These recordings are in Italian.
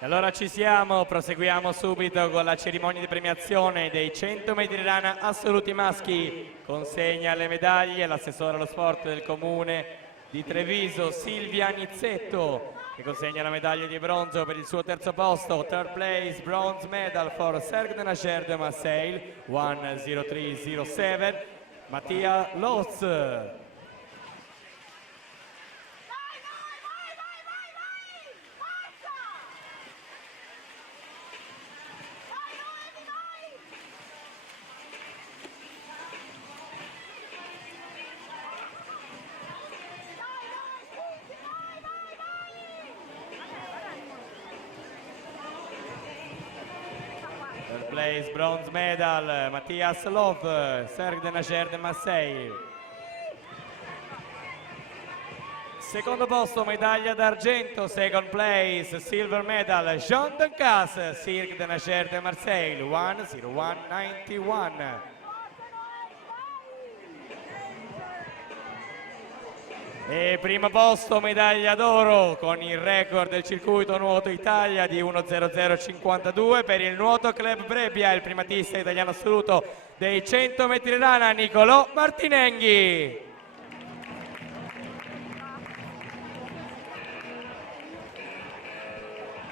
E allora ci siamo, proseguiamo subito con la cerimonia di premiazione dei 100 metri rana assoluti maschi. Consegna le medaglie l'assessore allo sport del comune di Treviso, Silvia Nizzetto, che consegna la medaglia di bronzo per il suo terzo posto. Third place, bronze medal for Cercle de Nacher de Marseille, 1:03:07, Mattia Lotz. Third place, bronze medal, Mattias Lov, Cercle de Nacher de Marseille. Secondo posto, medaglia d'argento, second place, silver medal, Jean Duncas, Cirque de Nacher de Marseille, 1:01:91. E primo posto, medaglia d'oro con il record del circuito nuoto Italia di 1:00:52 per il Nuoto Club Brebbia, il primatista italiano assoluto dei 100 metri rana, Nicolò Martinenghi.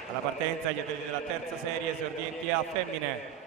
Alla partenza gli atleti della terza serie esordienti a femmine.